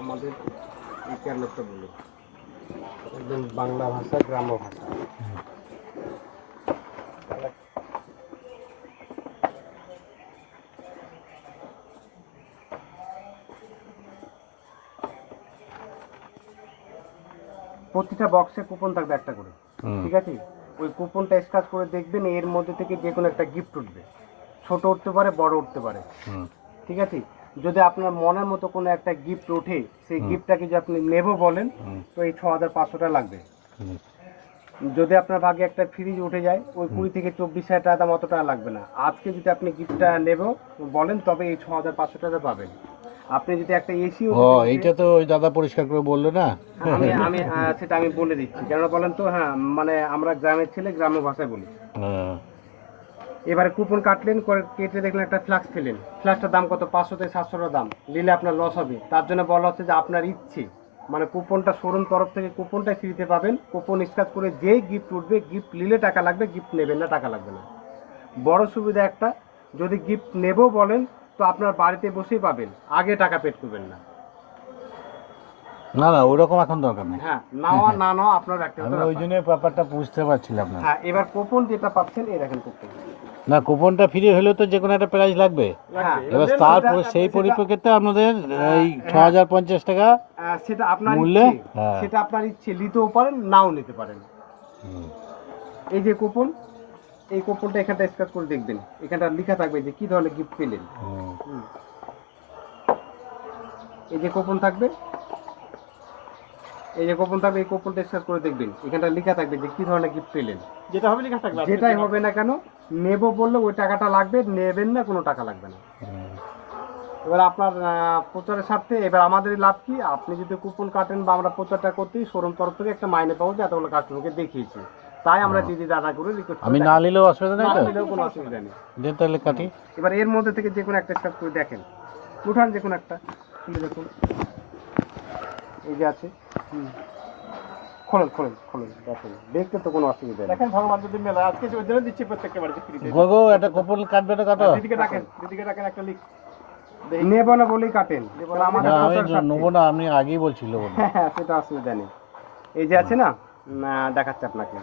আমাদের এই কেরলটা বলি একদম বাংলা ভাষা, গ্রাম্য ভাষা। প্রতিটা বক্সে কুপন থাকবে একটা করে, ঠিক আছে? ওই কুপনটা স্ক্র্যাচ করে দেখবেন, এর মধ্যে থেকে যে কোনো একটা গিফট উঠবে। ছোট উঠতে পারে, বড় উঠতে পারে, ঠিক আছে? যদি আপনার মনের মতো কোনো একটা গিফট ওঠে, সেই গিফটটাকে যদি আপনি নেব বলেন, তো এই 6500 লাগবে। যদি আপনার ভাগে একটা ফ্রিজ উঠে যায়, ওই 20 থেকে 24,000 টাকা দাম, অত টাকা লাগবে না। আজকে যদি আপনি গিফটটা নেব বলেন, তবে এই 6500 টাকা পাবেন। আপনি যদি একটা এসি, এইটা তো ওই দাদা পরিষ্কার করে বললো না। আমি আমি সেটা আমি বলে দিচ্ছি, কেন বলেন তো? হ্যাঁ, মানে আমরা গ্রামের ছেলে, গ্রাম্য ভাষায় বলি। এবারে কুপন কাটলেন, করে কেটে দেখলেন একটা ফ্লাক্স পেলেন। ফ্লাক্সটার দাম কত? 500 থেকে 700 টাকা দাম। নিলে আপনার লস হবে। তার জন্য বলা হচ্ছে যে আপনার ইচ্ছে, মানে কুপনটা শোরুম তরফ থেকে কুপনটাই ফ্রিতে পাবেন। কুপন স্ক্র্যাচ করে যেই গিফট উঠবে, গিফট নিলে টাকা লাগবে, গিফট নেবেন না টাকা লাগবে না। বড় সুবিধা একটা, যদি গিফট নেবো বলেন, তো আপনার বাড়িতে বসেই পাবেন, আগে টাকা পেড করবেন না। না না, ওরকম এখন দরকার নেই। হ্যাঁ, নাওয়া না নাওয়া আপনার একটা আমি ওই জন্য ব্যাপারটা বুঝতে পারছিলাম না। হ্যাঁ, এবার কুপন যেটা পাচ্ছেন, এই দেখেন কুপন। না, কুপনটা ফ্রি হলেও তো যে কোনো একটা প্রাইস লাগবে। হ্যাঁ, এবার তারপর সেই পরিপ্রেক্ষিতে আপনাদের এই 6050 টাকা সেটা আপনার মূল্যে, ইচ্ছে, সেটা আপনার ইচ্ছে, নিতেও পারেন, নাও নিতে পারেন। এই যে কুপন, এই কুপনটা এখানটা স্ক্র্যাচ করে দেখবেন, এখানটা লেখা থাকবে যে কি ধরনের গিফট পেলেন। এই যে কুপন থাকবে, এই যে কুপন থাকবে, এই কুপনটা স্ক্র্যাচ করে দেখবেন, এখানটা লেখা থাকবে যে কি ধরনের গিফট পেলেন। যেটা হবে লেখা থাকবে, যেটাই হবে না কেন, নেব বললে ওই টাকাটা লাগবে, নেবেন না কোনো টাকা লাগবে না। এবার আপনার প্রচারের স্বার্থে এবার আমাদের লাভ কি, আপনি যদি কুপন কাটেন বা আমরা প্রচারটা করতেই শোরুম তরফ থেকে একটা মাইনে পাবো যে এতগুলো কাস্টমারকে দেখিয়েছি, তাই আমরা দিদি দাদা করে রিকোয়েস্ট আমি না নিলেও অসুবিধা নেই তো? নিলেও কোনো অসুবিধা নেই। দেন তাহলে কাটি। এবার এর মধ্যে থেকে যে কোনো একটা স্ক্র্যাচ করে দেখেন, উঠান যে কোনো একটা, খুলে দেখুন, এই যে আছে। খোলেন খোলেন খোলেন, দেখেন, দেখতে তো কোনো অসুবিধা নেই। দেখেন, ভগবান যদি মেলা আজকে ওই জন্য দিচ্ছি প্রত্যেকটা বাড়িতে ফ্রিতে। গো একটা কুপন কাটবে না, কাটো। দিদিকে ডাকেন, দিদিকে ডাকেন, একটা লিখ। নেব না বলেই কাটেন, আমাদের আমি প্রচার স্বার্থে। নেবো না, আমি আগেই বলছিল। হ্যাঁ, সেটা অসুবিধা নেই। এই যে আছে না, দেখাচ্ছে আপনাকে,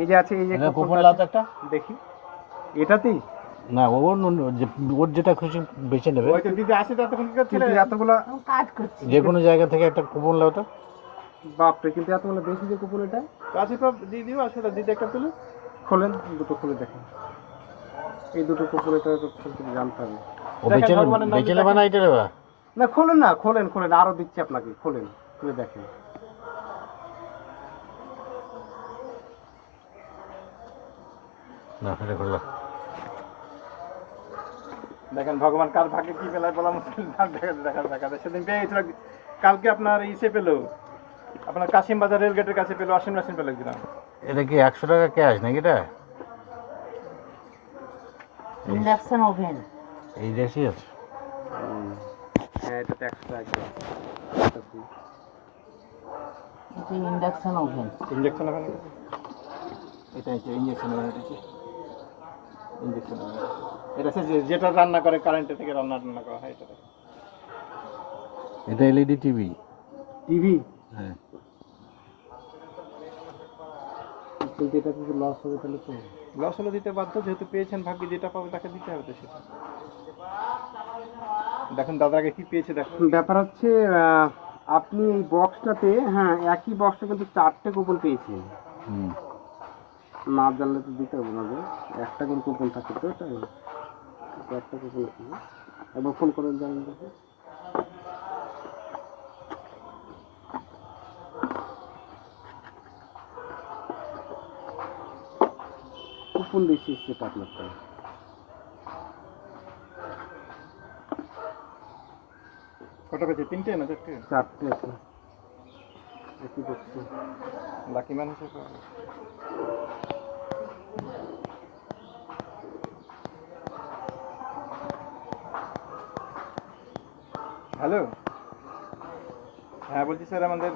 এই যে আছে, এই যে কুপন লাও তো একটা দেখি, এটাতেই না, ওর যেটা খুশি বেছে নেবে। ওই তো দিদি আসে, ততক্ষণ কি করছিল, এতগুলো কাজ করছে, যে কোনো জায়গা থেকে একটা কুপন লাও তো। বাপরে, কিন্তু এতগুলো বেশি যে কুপন, এটা কাছে তো দিদিও আসে, দিদি একটা তুলে খোলেন, দুটো খুলে দেখেন, এই দুটো কুপন, এটা খুলতে জানতে হবে। ও বেছে নেবে না, এটা নেবে না, খোলেন না, খোলেন খোলেন, আরো দিচ্ছি আপনাকে, খোলেন, খুলে দেখেন। না, এটা খুললো। দেখেন ভগবান কার ভাগ্যে কি পেলায় বলা মুশকিল, দেখা সেদিন পেয়ে গেছিল, কালকে আপনার ইসে পেলো, আপনার কাশিম বাজার রেল গেটের কাছে পেলো, ওয়াশিং মেশিন পেলো একদিন। এটা কি 100 টাকা ক্যাশ নাকি? এটা ইন্ডাকশন ওভেন, এই দেশই আছে। হ্যাঁ, এটা তো 100 টাকা। এটা ইন্ডাকশন ওভেন। ইঞ্জেকশন ওভেন, এটা হচ্ছে ইঞ্জেকশন ওভেন, ইঞ্জেকশন ওভেন, এটা হচ্ছে যেটা রান্না করে কারেন্টের থেকে রান্না করা হয়, এটা এলইডি টিভি। টিভি। হ্যাঁ, কিন্তু এটা কিন্তু লস হবে, তাহলে তো লস হলে দিতে বাধ্য, যেহেতু পেয়েছেন, ভাগ্যে যেটা পাবে তাকে দিতে হবে তো সেটা। দেখুন দাদাকে কি পেয়েছে দেখুন। ব্যাপার হচ্ছে, আপনি এই বক্সটাতে, হ্যাঁ, একই বক্সটা কিন্তু 4টে কুপন পেয়েছেন। না জানলে তো দিতে হবে না, একটা কোন কুপন থাকে তো, এটা একটা কুপন আছে। একবার ফোন করেন, জানেন দেখি। কুপন বেশি সেটা আপনার তো কটা পেয়েছে? 3টে না 4টে? 4টে আছে। একই বক্সে লাকি ম্যান হিসেবে। হ্যালো, হ্যাঁ বলছি স্যার, আমাদের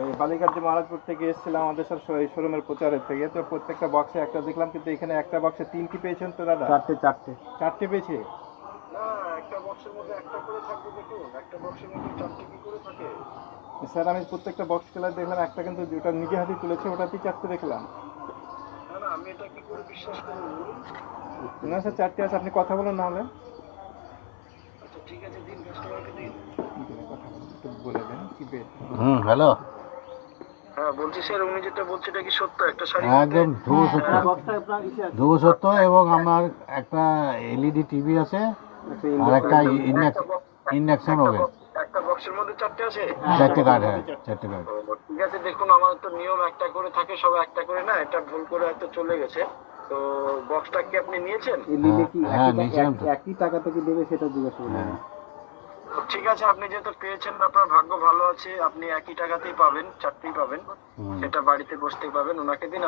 এই বালিঘাট যে মহারাজপুর থেকে এসেছিলাম, আমাদের সব শোরুমের প্রচারের থেকে, তো প্রত্যেকটা বক্সে একটা দেখলাম, কিন্তু এখানে একটা বক্সে 3টি পেয়েছেন তো দাদা? 4টে পেয়েছে। না, একটা বক্সের মধ্যে স্যার আমি প্রত্যেকটা বক্স খেলার দেখলাম একটা কিন্তু যেটা নিজে হাতে তুলেছে ওটাতেই 4টে দেখলাম। না স্যার 4টে আছে, আপনি কথা বলুন না হলে। কথা বলুন, একটু বলে দেন কি বেড। হ্যালো, হ্যাঁ বলছি স্যার, উনি যেটা বলছে এটা কি সত্য? একটা শাড়ি একদম ধ্রুব সত্য, ধ্রুব সত্য। এবং আমার একটা এলইডি টিভি আছে আর একটা ইন্ডাকশন ওভেন, একটা বক্সের মধ্যে 4টে আছে? 4টে কার্ড, হ্যাঁ 4টে কার্ড। ঠিক আছে, দেখুন আমার তো নিয়ম একটা করে থাকে, সব একটা করে না, এটা ভুল করে হয়তো চলে গেছে। তো বক্সটা কি আপনি নিয়েছেন? হ্যাঁ নিয়েছিলাম তো। একই টাকা থেকে দেবে সেটা জিজ্ঞাসা করলেন। হ্যাঁ। ঠিক আছে, আপনি যেহেতু পেয়েছেন, আপনার ভাগ্য ভালো আছে, আপনি একই টাকাতেই পাবেন, 4টেই পাবেন। হুম। সেটা বাড়িতে বসতেই পাবেন, ওনাকে দিন।